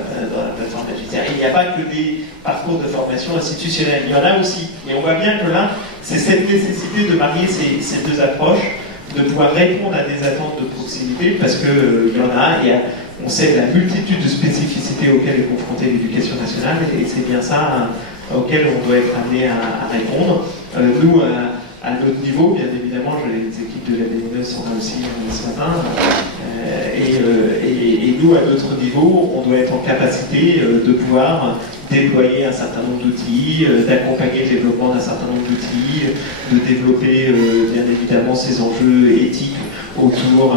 plateforme Magister. Il n'y a pas que des parcours de formation institutionnels, il y en a aussi. Et on voit bien que là, c'est cette nécessité de marier ces deux approches, de pouvoir répondre à des attentes de proximité, parce qu'il y en a, on sait la multitude de spécificités auxquelles est confrontée l'éducation nationale, et c'est bien ça auquel on doit être amené à répondre. Nous, à notre niveau, bien évidemment, les équipes de la BNE sont là aussi ce matin, et nous, à notre niveau, on doit être en capacité de pouvoir déployer un certain nombre d'outils, d'accompagner le développement d'un certain nombre d'outils, de développer bien évidemment ces enjeux éthiques autour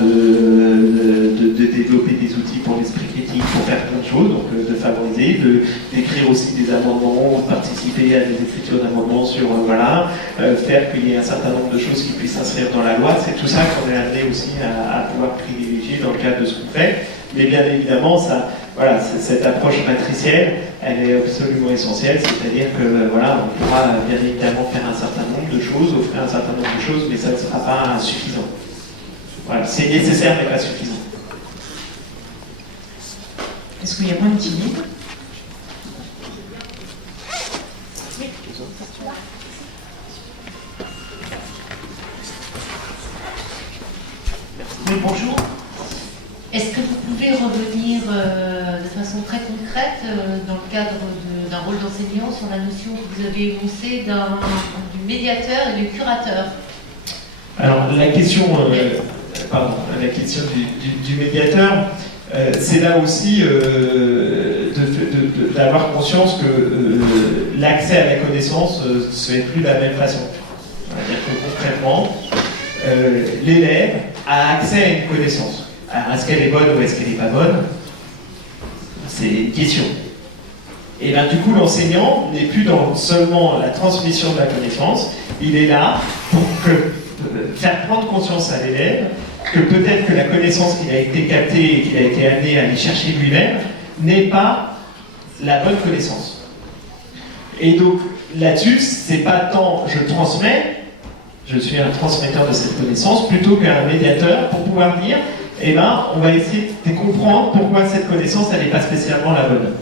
de développer des outils pour l'esprit critique, pour faire plein de choses, donc de favoriser, d'écrire aussi des amendements, de participer à des écritures d'amendements sur faire qu'il y ait un certain nombre de choses qui puissent s'inscrire dans la loi. C'est tout ça qu'on est amené aussi à pouvoir privilégier dans le cadre de ce qu'on fait. Mais bien évidemment, cette approche matricielle, elle est absolument essentielle, c'est-à-dire que on pourra bien évidemment faire un certain nombre de choses, offrir un certain nombre de choses, mais ça ne sera pas suffisant. Voilà, c'est nécessaire mais pas suffisant. Est-ce qu'il y a moins de timides? Oui, bonjour. Est-ce que vous pouvez revenir de façon très concrète dans le cadre d'un rôle d'enseignant sur la notion que vous avez énoncée du médiateur et du curateur? Alors la question du médiateur, c'est là aussi d'avoir conscience que l'accès à la connaissance ne se fait plus de la même façon. C'est-à-dire que concrètement, l'élève a accès à une connaissance. Alors, est-ce qu'elle est bonne ou est-ce qu'elle n'est pas bonne? C'est une question. Et bien du coup, l'enseignant n'est plus dans seulement la transmission de la connaissance, il est là pour faire prendre conscience à l'élève que peut-être que la connaissance qu'il a été captée et qu'il a été amené à aller chercher lui-même n'est pas la bonne connaissance. Et donc là-dessus, c'est pas tant je transmets, je suis un transmetteur de cette connaissance, plutôt qu'un médiateur pour pouvoir dire on va essayer de comprendre pourquoi cette connaissance, elle n'est pas spécialement la bonne.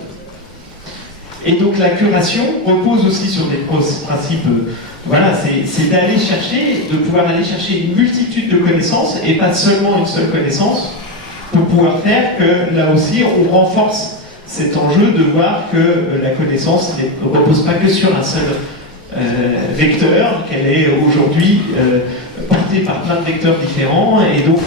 Et donc la curation repose aussi sur des principes, c'est d'aller chercher, de pouvoir aller chercher une multitude de connaissances, et pas seulement une seule connaissance, pour pouvoir faire que, là aussi, on renforce cet enjeu de voir que la connaissance ne repose pas que sur un seul vecteur, qu'elle est aujourd'hui portée par plein de vecteurs différents, et donc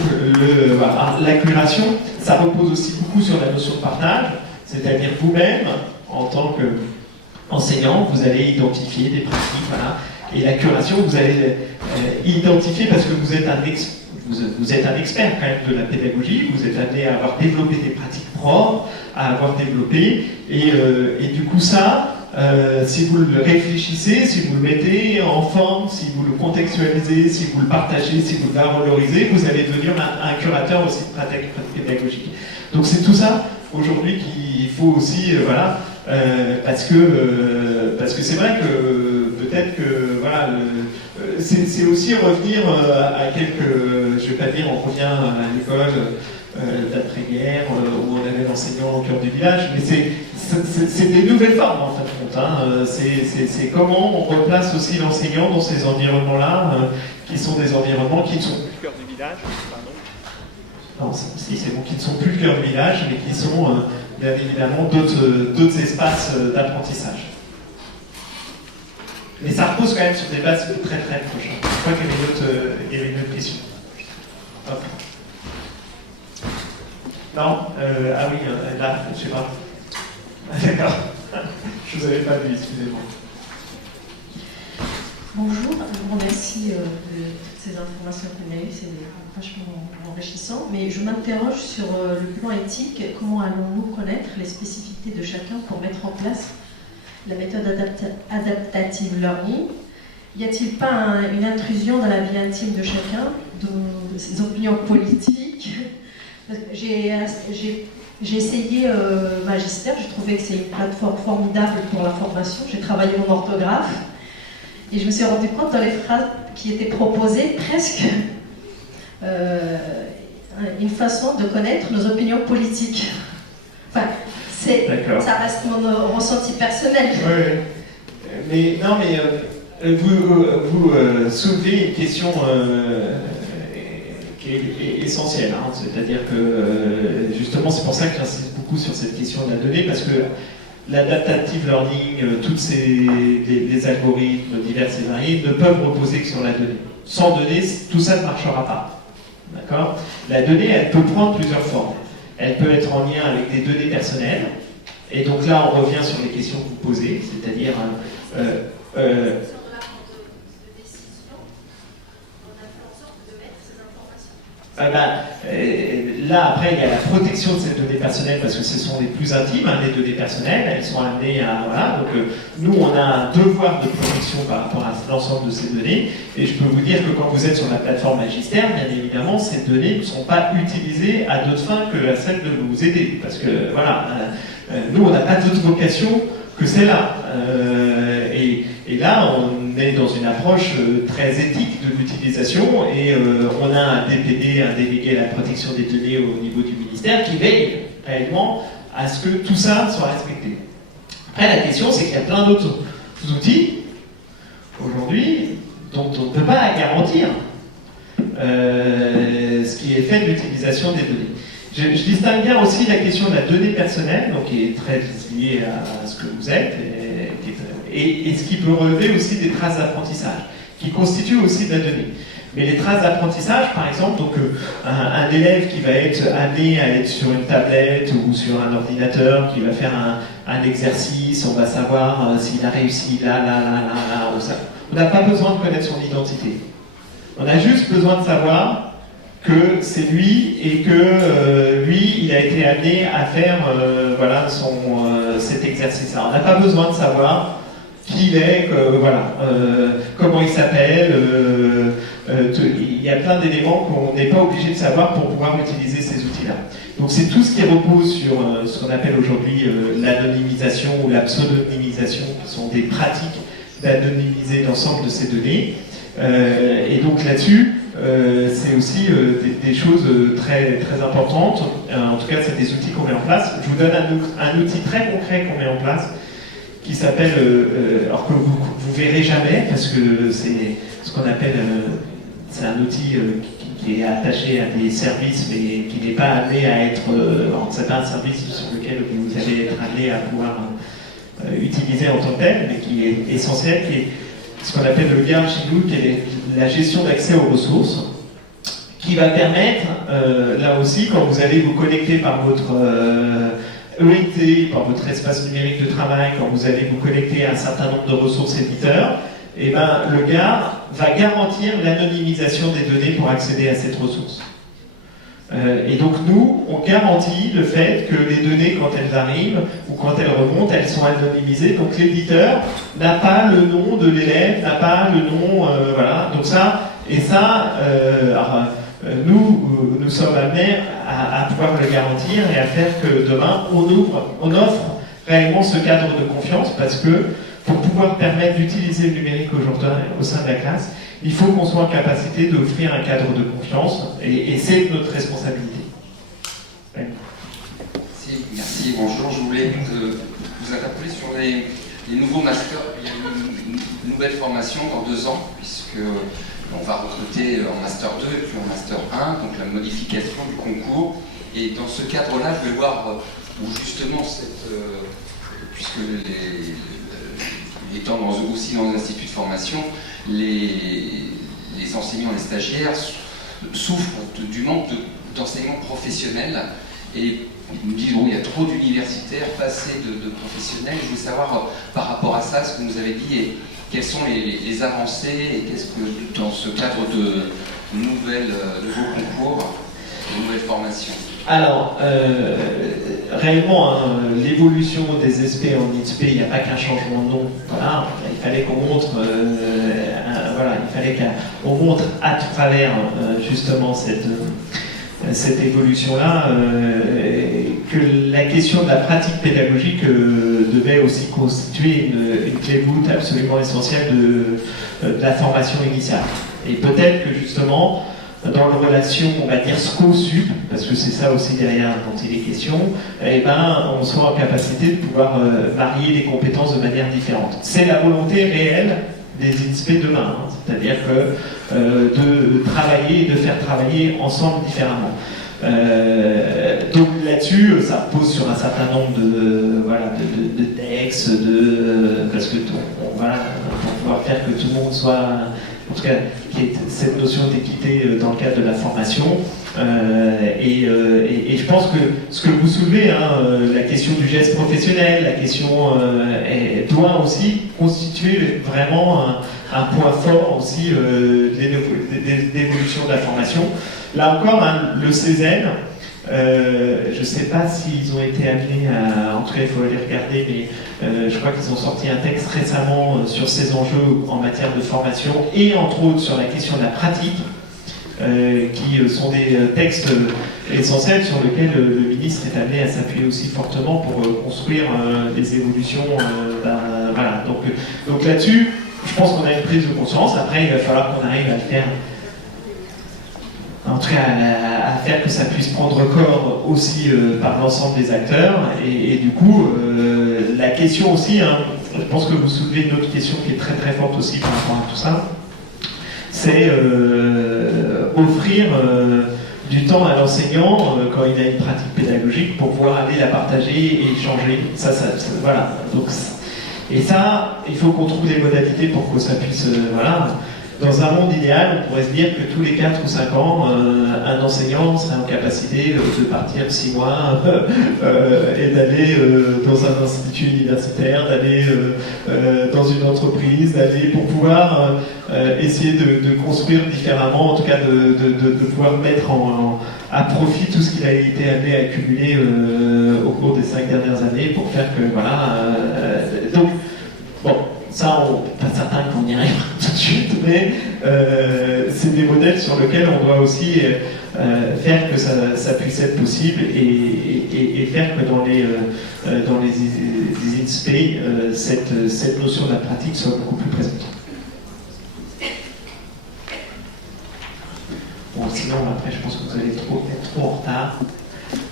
la curation, ça repose aussi beaucoup sur la notion de partage, c'est-à-dire vous-même, en tant qu'enseignant, vous allez identifier des pratiques, et la curation, vous allez identifier parce que vous êtes un expert quand même de la pédagogie, vous êtes amené à avoir développé des pratiques propres, à avoir développé, et du coup ça, si vous le réfléchissez, si vous le mettez en forme, si vous le contextualisez, si vous le partagez, si vous le valorisez, vous allez devenir un curateur aussi de pratiques pédagogiques. Donc c'est tout ça aujourd'hui qu'il faut aussi, parce que c'est vrai que peut-être que c'est aussi revenir à quelques, je vais pas dire on revient à l'école d'après-guerre où on avait l'enseignant au cœur du village, mais c'est des nouvelles formes en fin de compte. C'est comment on replace aussi l'enseignant dans ces environnements-là, qui sont des environnements qui ne sont plus le cœur du village. Non, c'est bon, qui ne sont plus le cœur du village, mais qui sont bien évidemment d'autres espaces d'apprentissage. Mais ça repose quand même sur des bases très très proches. Je crois qu'il y avait une autre question. Hop. Non, ah oui, là, je sais pas. D'accord. Je vous avais pas vu, excusez-moi. Bonjour, je vous remercie de toutes ces informations que vous avez eues, c'est vachement enrichissant, mais je m'interroge sur le plan éthique. Comment allons-nous connaître les spécificités de chacun pour mettre en place la méthode adaptative learning? Y a-t-il pas une intrusion dans la vie intime de chacun, de ses opinions politiques, J'ai essayé Magistère, je trouvais que c'est une plateforme formidable pour la formation. J'ai travaillé mon orthographe et je me suis rendu compte dans les phrases qui étaient proposées presque une façon de connaître nos opinions politiques. Enfin, ça reste mon ressenti personnel. Oui. Mais non, mais vous soulevez une question qui est essentielle. Hein. C'est-à-dire que justement, c'est pour ça que j'insiste beaucoup sur cette question de la donnée, parce que l'adaptative learning, tous les algorithmes divers et variés ne peuvent reposer que sur la donnée. Sans donnée, tout ça ne marchera pas. D'accord ? La donnée, elle peut prendre plusieurs formes. Elle peut être en lien avec des données personnelles. Et donc là, on revient sur les questions que vous posez, c'est-à-dire là, après, il y a la protection de ces données personnelles parce que ce sont les plus intimes, hein, les données personnelles, elles sont amenées à... Voilà, donc nous, on a un devoir de protection par rapport à l'ensemble de ces données, et je peux vous dire que quand vous êtes sur la plateforme Magistère, bien évidemment, ces données ne sont pas utilisées à d'autres fins que à celle de vous aider, parce que, voilà, nous, on n'a pas d'autre vocation que celle-là. Et là, on est dans une approche très éthique de l'utilisation et on a un DPD, un délégué à la protection des données au niveau du ministère qui veille réellement à ce que tout ça soit respecté. Après, la question, c'est qu'il y a plein d'autres outils aujourd'hui dont on ne peut pas garantir ce qui est fait de l'utilisation des données. Je distingue bien aussi la question de la donnée personnelle, donc qui est très liée à ce que vous êtes, et ce qui peut relever aussi des traces d'apprentissage, qui constituent aussi de la donnée. Mais les traces d'apprentissage, par exemple, donc un élève qui va être amené à être sur une tablette ou sur un ordinateur, qui va faire un exercice, on va savoir s'il a réussi là, ou ça. On n'a pas besoin de connaître son identité. On a juste besoin de savoir que c'est lui et que lui, il a été amené à faire voilà, cet exercice-là. On n'a pas besoin de savoir qui il est, comment il s'appelle. Il y a plein d'éléments qu'on n'est pas obligé de savoir pour pouvoir utiliser ces outils-là. Donc c'est tout ce qui repose sur ce qu'on appelle aujourd'hui l'anonymisation ou la pseudonymisation, qui sont des pratiques d'anonymiser l'ensemble de ces données. Et donc là-dessus, c'est aussi des choses très, très importantes. En tout cas, c'est des outils qu'on met en place. Je vous donne un outil très concret qu'on met en place qui s'appelle, alors que vous verrez jamais, parce que c'est ce qu'on appelle, c'est un outil qui est attaché à des services, mais qui n'est pas amené à être, c'est pas un service sur lequel vous allez être amené à pouvoir utiliser en tant que tel, mais qui est essentiel, qui est ce qu'on appelle le GAR chez nous, qui est la gestion d'accès aux ressources, qui va permettre, là aussi, quand vous allez vous connecter par votre EIT, par votre espace numérique de travail, quand vous allez vous connecter à un certain nombre de ressources éditeurs, et ben, le GAR va garantir l'anonymisation des données pour accéder à cette ressource. Et donc nous, on garantit le fait que les données, quand elles arrivent ou quand elles remontent, elles sont anonymisées. Donc l'éditeur n'a pas le nom de l'élève, n'a pas le nom, voilà. Donc ça, et ça, nous sommes amenés à pouvoir le garantir et à faire que demain, on offre réellement ce cadre de confiance, parce que pour pouvoir permettre d'utiliser le numérique aujourd'hui au sein de la classe, il faut qu'on soit en capacité d'offrir un cadre de confiance, et c'est notre responsabilité. Ouais. Merci, bonjour. Je voulais vous interpeller sur les nouveaux masters. Il y a une nouvelle formation dans 2 ans, puisque on va recruter en Master 2 et puis en Master 1, donc la modification du concours. Et dans ce cadre-là, je vais voir où justement, puisque étant aussi dans un institut de formation, les enseignants, les stagiaires souffrent du manque d'enseignement professionnel, et ils me disent, bon, il y a trop d'universitaires, pas assez de professionnels. Je veux savoir par rapport à ça ce que vous avez dit et quelles sont les avancées, et qu'est-ce que dans ce cadre de nouveaux concours, de nouvelles formations. Alors, réellement, l'évolution des SP en ISP, il n'y a pas qu'un changement de nom. Voilà, il fallait qu'on montre, il fallait qu'on montre à travers justement cette évolution-là, que la question de la pratique pédagogique devait aussi constituer une clé de voûte absolument essentielle de la formation initiale. Et peut-être que justement, dans la relation, on va dire SCO-SUP, parce que c'est ça aussi derrière dont il est question, eh ben, on soit en capacité de pouvoir marier les compétences de manière différente. C'est la volonté réelle des INSPE demain, hein, c'est-à-dire que de travailler et de faire travailler ensemble différemment. Donc là-dessus, ça repose sur un certain nombre de textes, parce que voilà, pour pouvoir faire que tout le monde soit, en tout cas, qu'il y ait cette notion d'équité dans le cadre de la formation. Et je pense que ce que vous soulevez, hein, la question du geste professionnel, la question doit aussi constituer vraiment un point fort aussi d'évolution de la formation. Là encore, hein, le CESEN, je ne sais pas s'ils ont été amenés à, en tout cas il faut aller regarder, mais je crois qu'ils ont sorti un texte récemment sur ces enjeux en matière de formation et entre autres sur la question de la pratique, qui sont des textes essentiels sur lesquels le ministre est amené à s'appuyer aussi fortement pour construire des évolutions. Voilà. Donc là-dessus, je pense qu'on a une prise de conscience. Après, il va falloir qu'on arrive à le faire, en tout cas à faire que ça puisse prendre corps aussi par l'ensemble des acteurs. Et du coup, la question aussi, hein, je pense que vous soulevez une autre question qui est très très forte aussi par rapport à tout ça, c'est offrir du temps à l'enseignant quand il a une pratique pédagogique pour pouvoir aller la partager et échanger. Voilà. Donc, et ça, il faut qu'on trouve des modalités pour que ça puisse... voilà. Dans un monde idéal, on pourrait se dire que tous les 4 ou 5 ans, un enseignant serait en capacité de partir 6 mois et d'aller dans un institut universitaire, d'aller dans une entreprise, d'aller pour pouvoir essayer de construire différemment, en tout cas de pouvoir mettre à profit tout ce qu'il a été amené à accumuler au cours des 5 dernières années pour faire que, voilà... donc, bon... Ça, pas certain qu'on y arrive tout de suite, mais c'est des modèles sur lesquels on doit aussi faire que ça puisse être possible et faire que dans les INSPE, cette notion de la pratique soit beaucoup plus présente. Bon, sinon, après, je pense que vous allez être trop en retard.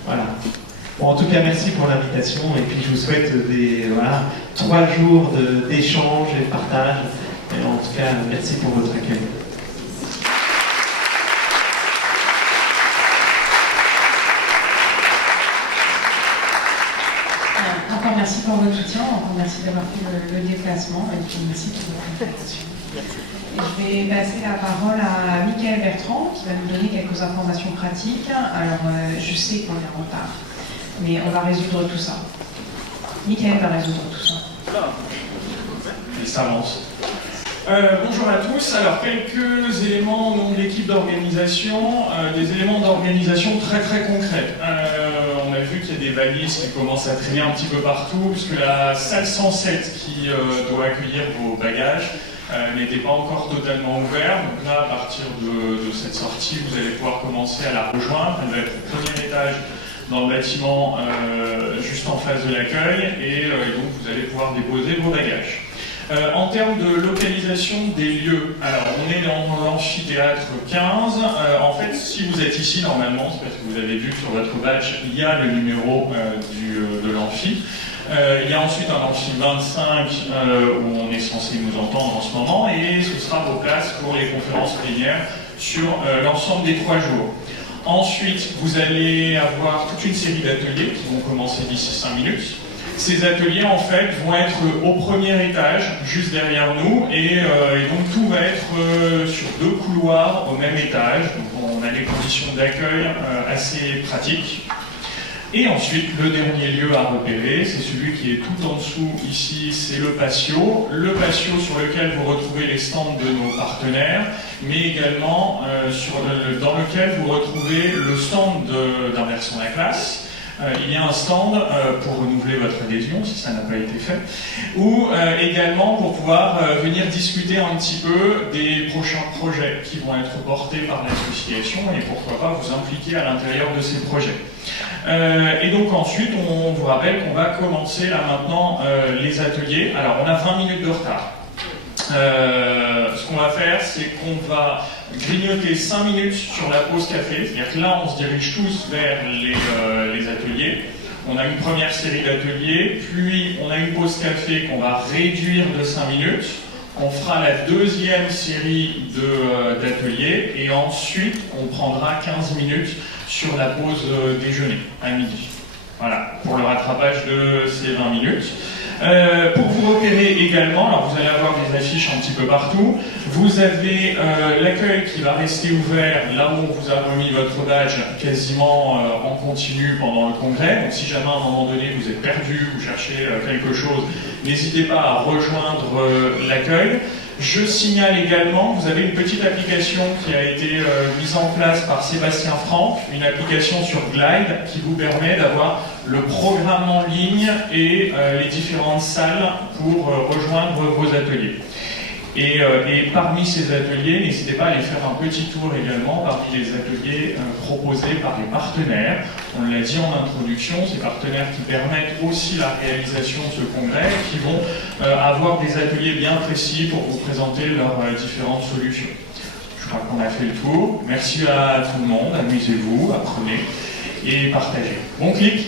Voilà. Bon, en tout cas, merci pour l'invitation et puis je vous souhaite 3 jours d'échange et de partage. Et en tout cas, merci pour votre accueil. Encore merci pour votre soutien, encore merci d'avoir fait le déplacement et puis merci pour votre invitation. Et je vais passer la parole à Michael Bertrand qui va nous donner quelques informations pratiques. Alors, je sais qu'on est en retard, mais on va résoudre tout ça. Michael va résoudre tout ça. Il s'avance. Bonjour à tous. Alors, quelques éléments au nom de l'équipe d'organisation, des éléments d'organisation très très concrets. On a vu qu'il y a des valises qui commencent à traîner un petit peu partout, puisque la salle 107 qui doit accueillir vos bagages n'était pas encore totalement ouverte. Donc là, à partir de cette sortie, vous allez pouvoir commencer à la rejoindre. Elle va être au premier étage dans le bâtiment juste en face de l'accueil et donc vous allez pouvoir déposer vos bagages. En termes de localisation des lieux, alors on est dans l'amphithéâtre 15. En fait, si vous êtes ici normalement, c'est parce que vous avez vu sur votre badge, il y a le numéro de l'amphi. Il y a ensuite un amphi 25 où on est censé nous entendre en ce moment et ce sera vos places pour les conférences plénières sur l'ensemble des 3 jours. Ensuite, vous allez avoir toute une série d'ateliers qui vont commencer d'ici 5 minutes. Ces ateliers, en fait, vont être au premier étage, juste derrière nous, et donc tout va être sur 2 couloirs au même étage. Donc on a des conditions d'accueil assez pratiques. Et ensuite, le dernier lieu à repérer, c'est celui qui est tout en dessous ici, c'est le patio. Le patio sur lequel vous retrouvez les stands de nos partenaires, mais également dans lequel vous retrouvez le stand d'Inversion la classe, il y a un stand pour renouveler votre adhésion, si ça n'a pas été fait, ou également pour pouvoir venir discuter un petit peu des prochains projets qui vont être portés par l'association et pourquoi pas vous impliquer à l'intérieur de ces projets. Et donc ensuite, on vous rappelle qu'on va commencer là maintenant les ateliers. Alors on a 20 minutes de retard. Ce qu'on va faire, c'est qu'on va grignoter 5 minutes sur la pause café, c'est-à-dire que là on se dirige tous vers les ateliers. On a une première série d'ateliers, puis on a une pause café qu'on va réduire de 5 minutes. On fera la deuxième série d'ateliers et ensuite on prendra 15 minutes sur la pause déjeuner à midi. Voilà, pour le rattrapage de ces 20 minutes. Pour vous repérer également, alors vous allez avoir des affiches un petit peu partout. Vous avez l'accueil qui va rester ouvert là où on vous a remis votre badge quasiment en continu pendant le congrès. Donc si jamais à un moment donné vous êtes perdu, vous cherchez quelque chose, n'hésitez pas à rejoindre l'accueil. Je signale également que vous avez une petite application qui a été mise en place par Sébastien Franck, une application sur Glide qui vous permet d'avoir le programme en ligne et les différentes salles pour rejoindre vos ateliers. Et parmi ces ateliers, n'hésitez pas à aller faire un petit tour également parmi les ateliers proposés par les partenaires. On l'a dit en introduction, ces partenaires qui permettent aussi la réalisation de ce congrès, qui vont avoir des ateliers bien précis pour vous présenter leurs différentes solutions. Je crois qu'on a fait le tour. Merci à tout le monde, amusez-vous, apprenez et partagez. Bon clic!